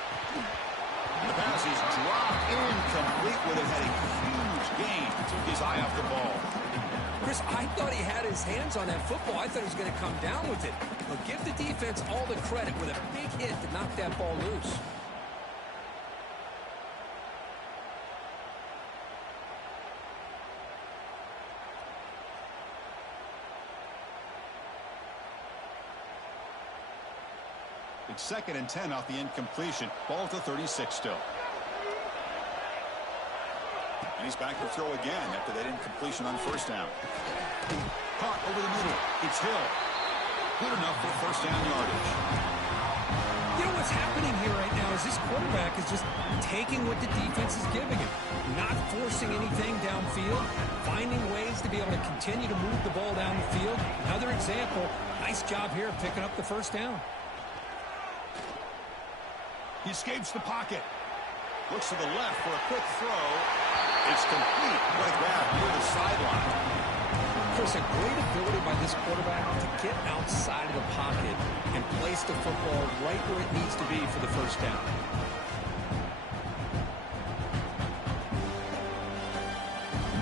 The pass is dropped incomplete. Would have had a huge gain. Took his eye off the ball. Chris, I thought he had his hands on that football. I thought he was going to come down with it. But give the defense all the credit with a big hit to knock that ball loose. It's 2nd and 10 off the incompletion. Ball to 36 still. And he's back to throw again after that incompletion on first down. Caught over the middle. It's Hill. Good enough for first down yardage. You know what's happening here right now is this quarterback is just taking what the defense is giving him. Not forcing anything downfield. Finding ways to be able to continue to move the ball down the field. Another example. Nice job here of picking up the first down. He escapes the pocket. Looks to the left for a quick throw. It's complete. What a grab near the sideline. Chris, a great ability by this quarterback to get outside of the pocket and place the football right where it needs to be for the first down.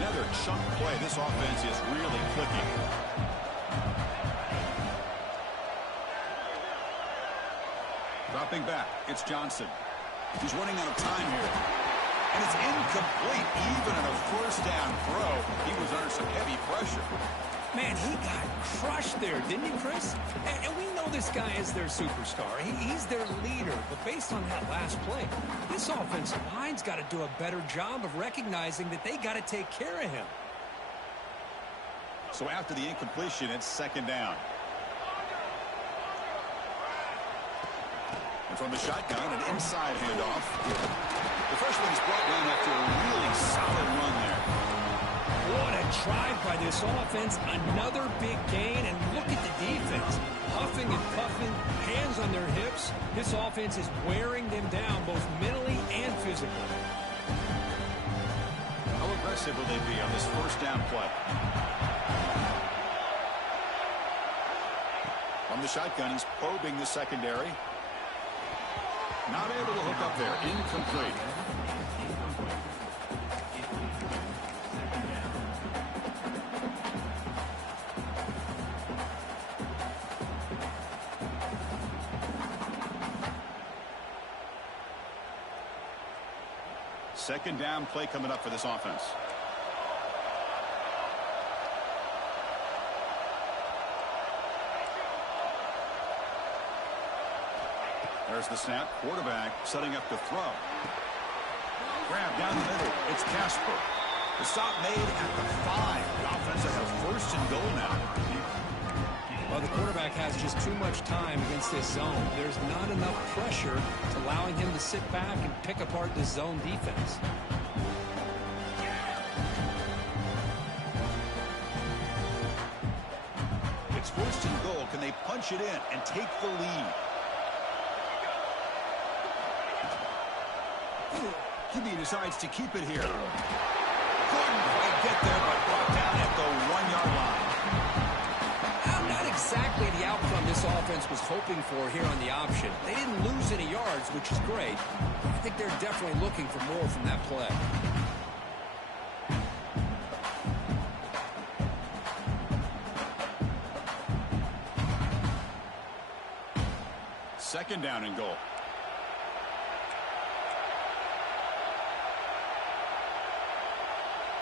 Another chunk play. This offense is really clicking. Dropping back, it's Johnson. He's running out of time here. And it's incomplete, even on a first down throw. He was under some heavy pressure. Man, he got crushed there, didn't he, Chris? And we know this guy is their superstar. He's their leader. But based on that last play, this offensive line's got to do a better job of recognizing that they got to take care of him. So after the incompletion, it's 2nd down. And from the shotgun, an inside handoff. The freshman is brought down after a really solid run there. What a drive by this offense. Another big gain, and look at the defense. Huffing and puffing, hands on their hips. This offense is wearing them down both mentally and physically. How aggressive will they be on this first down play? From the shotgun, he's probing the secondary. Not able to hook up there. Incomplete. Second down play coming up for this offense. There's the snap. Quarterback setting up to throw. Grab down the middle. It's Casper. The stop made at the 5. The offense will have first and goal now. Well, the quarterback has just too much time against this zone. There's not enough pressure to allowing him to sit back and pick apart this zone defense. It's first and goal. Can they punch it in and take the lead? QB decides to keep it here. Couldn't quite get there, but brought down at the 1-yard line. Not exactly the outcome this offense was hoping for here on the option. They didn't lose any yards, which is great. I think they're definitely looking for more from that play. Second down and goal.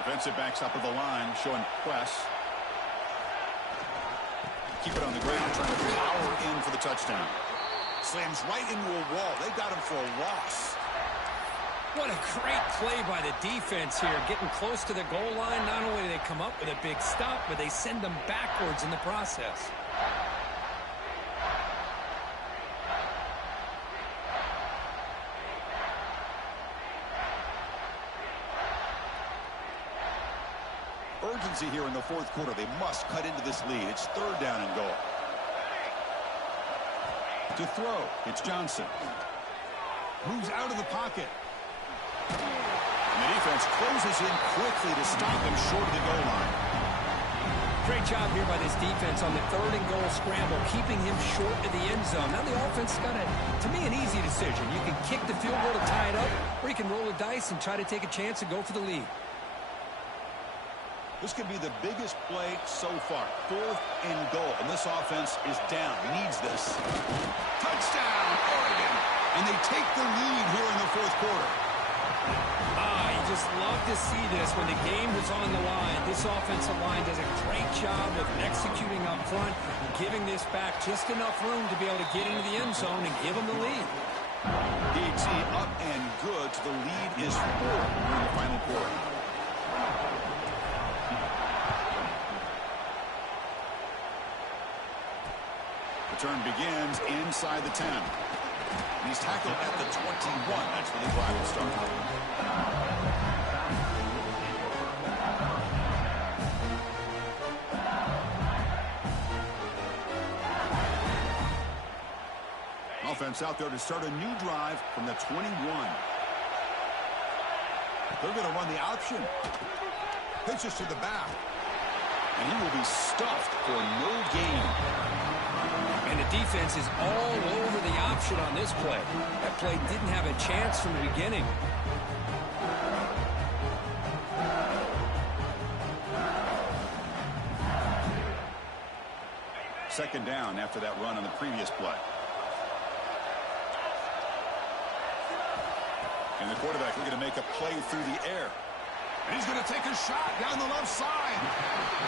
Defensive backs up of the line, showing press. Keep it on the ground, trying to power in for the touchdown. Slams right into a wall. They got him for a loss. What a great play by the defense here. Getting close to the goal line, not only do they come up with a big stop, but they send them backwards in the process. Urgency here in the fourth quarter. They must cut into this lead. It's third down and goal. To throw, it's Johnson. Moves out of the pocket. And the defense closes in quickly to stop him short of the goal line. Great job here by this defense on the third and goal scramble, keeping him short of the end zone. Now the offense has got, to me, an easy decision. You can kick the field goal to tie it up, or you can roll the dice and try to take a chance and go for the lead. This could be the biggest play so far. Fourth and goal. And this offense is down. Needs this. Touchdown, Oregon. And they take the lead here in the fourth quarter. You just love to see this when the game was on the line. This offensive line does a great job of executing up front, giving this back just enough room to be able to get into the end zone and give them the lead. DT up and good. The lead is 4 in the final quarter. Return begins inside the 10. He's tackled at the 21. That's where the drive will start. Offense out there to start a new drive from the 21. They're going to run the option. Pitches to the back. And he will be stuffed for no gain. And the defense is all over the option on this play. That play didn't have a chance from the beginning. Second down after that run on the previous play. And the quarterback looking to make a play through the air. And he's going to take a shot down the left side.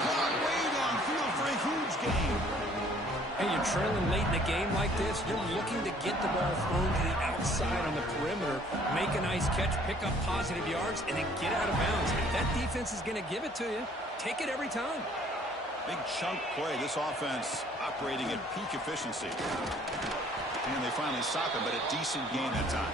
Caught way downfield for a huge gain. And you're trailing late in the game like this, you're looking to get the ball thrown to the outside on the perimeter, make a nice catch, pick up positive yards, and then get out of bounds. If that defense is going to give it to you, take it every time. Big chunk play. This offense operating at peak efficiency. And they finally stop him, but a decent gain that time.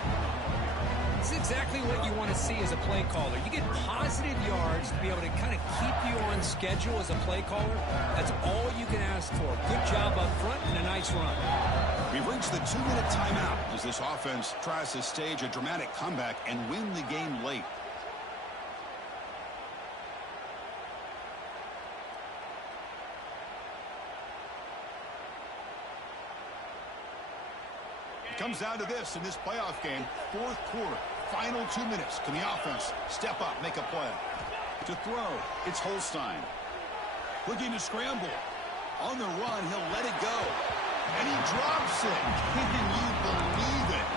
This is exactly what you want to see as a play caller. You get positive yards to be able to kind of keep you on schedule as a play caller. That's all you can ask for. Good job up front and a nice run. We've reached the 2-minute timeout as this offense tries to stage a dramatic comeback and win the game late. Comes down to this in this playoff game. Fourth quarter, final 2 minutes. Can the offense step up, make a play? To throw, it's Holstein. Looking to scramble. On the run, he'll let it go. And he drops it. Can you believe it?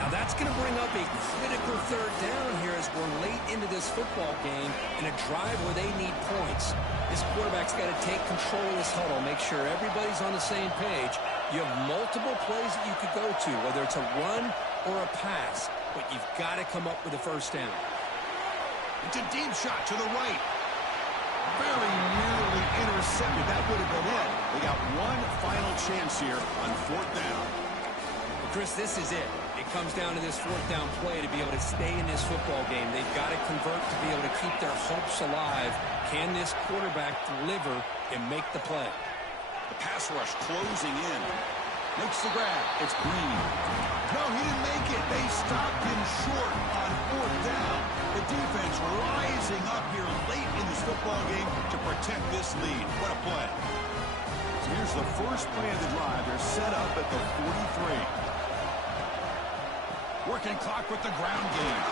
Now that's going to bring up a critical third down here as we're late into this football game in a drive where they need points. This quarterback's got to take control of this huddle, make sure everybody's on the same page. You have multiple plays that you could go to, whether it's a run or a pass, but you've got to come up with a first down. It's a deep shot to the right. Very nearly intercepted. That would have been it. They got one final chance here on fourth down. Well, Chris, this is it. It comes down to this fourth down play to be able to stay in this football game. They've got to convert to be able to keep their hopes alive. Can this quarterback deliver and make the play? The pass rush closing in. Makes the grab. It's Green. No, he didn't make it. They stopped him short on fourth down. The defense rising up here late in this football game to protect this lead. What a play. So here's the first play of the drive. They're set up at the 43. Working clock with the ground game.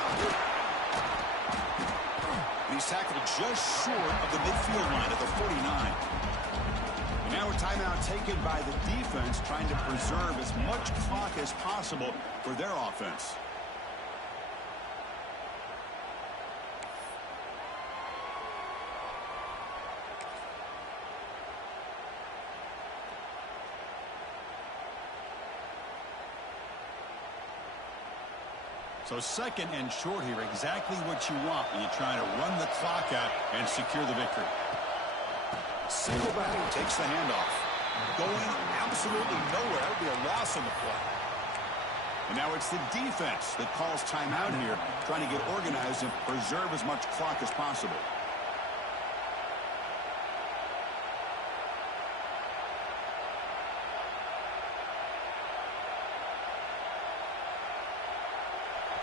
And he's tackled just short of the midfield line at the 49. And now a timeout taken by the defense, trying to preserve as much clock as possible for their offense. So second and short here, exactly what you want when you're trying to run the clock out and secure the victory. Single back takes the handoff. Going absolutely nowhere. That would be a loss on the play. And now it's the defense that calls timeout here, trying to get organized and preserve as much clock as possible.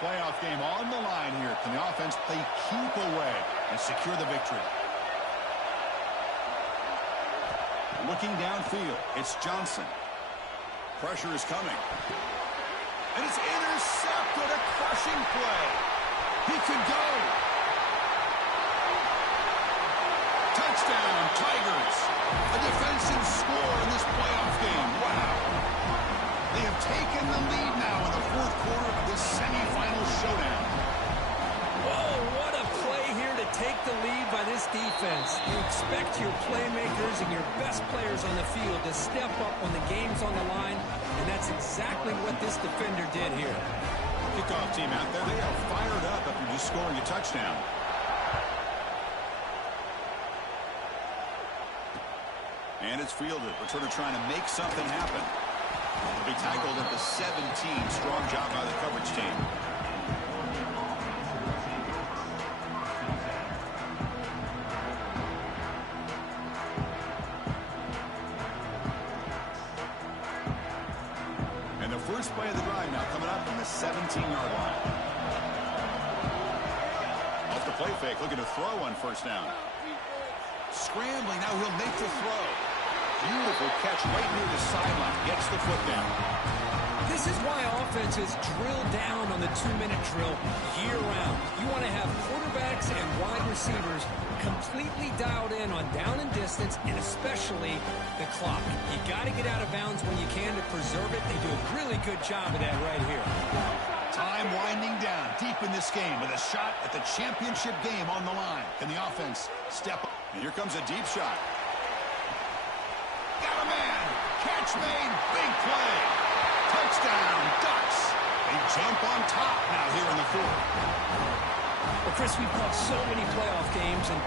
Playoff game on the line here. Can the offense play keep away and secure the victory? Looking downfield, it's Johnson. Pressure is coming. And it's intercepted. A crushing play. He could go. Touchdown, Tigers. A defensive score in this playoff game. Wow. They have taken the lead now in the fourth quarter of this semifinal showdown. Whoa, what a play here to take the lead by this defense. You expect your playmakers and your best players on the field to step up when the game's on the line, and that's exactly what this defender did here. Kickoff team out there, they are fired up after just scoring a touchdown. And it's fielded. Returner trying to make something happen. He'll be tackled at the 17. Strong job by the coverage team. And the first play of the drive now coming up from the 17-yard line. Off the play fake, looking to throw on first down. Scrambling, now he'll make the throw. Beautiful catch right near the sideline. Gets the foot down. This is why offenses drill down on the 2-minute drill year-round. You want to have quarterbacks and wide receivers completely dialed in on down and distance, and especially the clock. You got to get out of bounds when you can to preserve it. They do a really good job of that right here. Time winding down deep in this game with a shot at the championship game on the line. Can the offense step up? And here comes a deep shot. Got a man. Catch made. Big play. Touchdown, Ducks. They jump on top now here in the fourth. Well, Chris, we've called so many playoff games and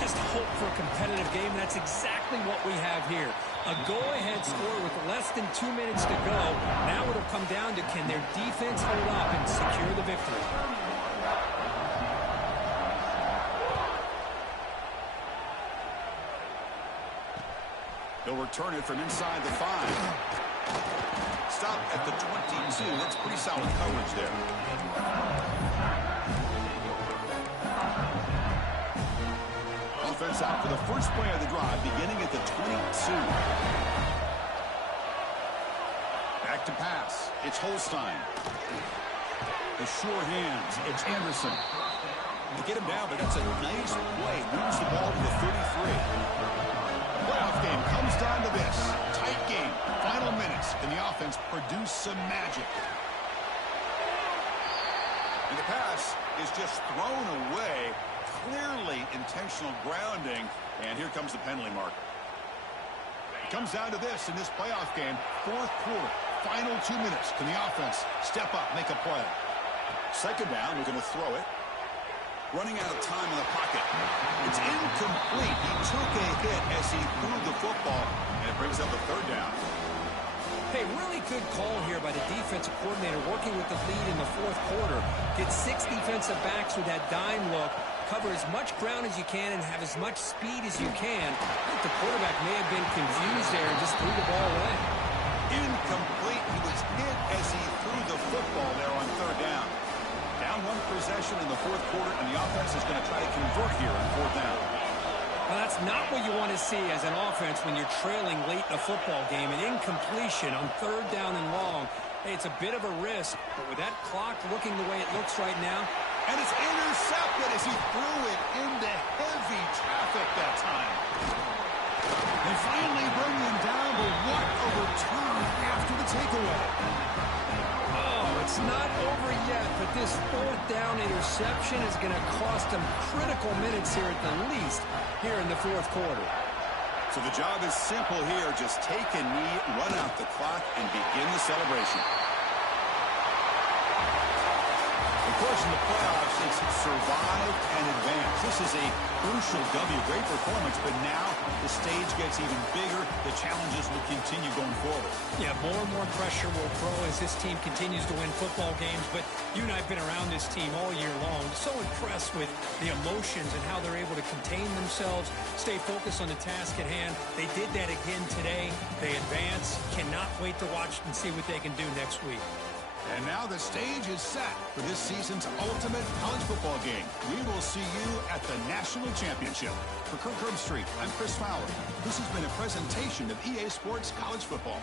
just hope for a competitive game. And that's exactly what we have here. A go-ahead score with less than 2 minutes to go. Now it'll come down to can their defense hold up and secure the victory. They'll return it from inside the 5. Stop at the 22. That's pretty solid coverage there. Offense out for the first play of the drive, beginning at the 22. Back to pass. It's Holstein. The sure hands. It's Anderson. They get him down, but that's a nice play. Moves the ball to the 33. Playoff game comes down to this. Tight game. Final minutes. And the offense produce some magic. And the pass is just thrown away. Clearly intentional grounding. And here comes the penalty marker. It comes down to this in this playoff game. Fourth quarter. Final 2 minutes. Can the offense step up, make a play? Second down. We're going to throw it. Running out of time in the pocket. It's incomplete. He took a hit as he threw the football, and it brings up a third down. Hey, really good call here by the defensive coordinator working with the lead in the fourth quarter. Get 6 defensive backs with that dime look. Cover as much ground as you can and have as much speed as you can. I think the quarterback may have been confused there and just threw the ball away. Incomplete. He was hit as he threw the football there on third down. Down 1 possession in the fourth quarter, and the offense is going to try to convert here on fourth down. Well, that's not what you want to see as an offense when you're trailing late in a football game. An incompletion on third down and long. Hey, it's a bit of a risk, but with that clock looking the way it looks right now. And it's intercepted as he threw it into heavy traffic that time. They finally bring him down, but what a return after the takeaway. It's not over yet, but this fourth down interception is going to cost them critical minutes here at the least here in the fourth quarter. So the job is simple here. Just take a knee, run out the clock, and begin the celebration. Of course, in the playoffs, it's survive and advance. This is a crucial W. Great performance, but now the stage gets even bigger. The challenges will continue going forward. Yeah, more and more pressure will grow as this team continues to win football games, but you and I have been around this team all year long. So impressed with the emotions and how they're able to contain themselves, stay focused on the task at hand. They did that again today. They advance. Cannot wait to watch and see what they can do next week. And now the stage is set for this season's ultimate college football game. We will see you at the National Championship. For Kirk Herbstreit, I'm Chris Fowler. This has been a presentation of EA Sports College Football.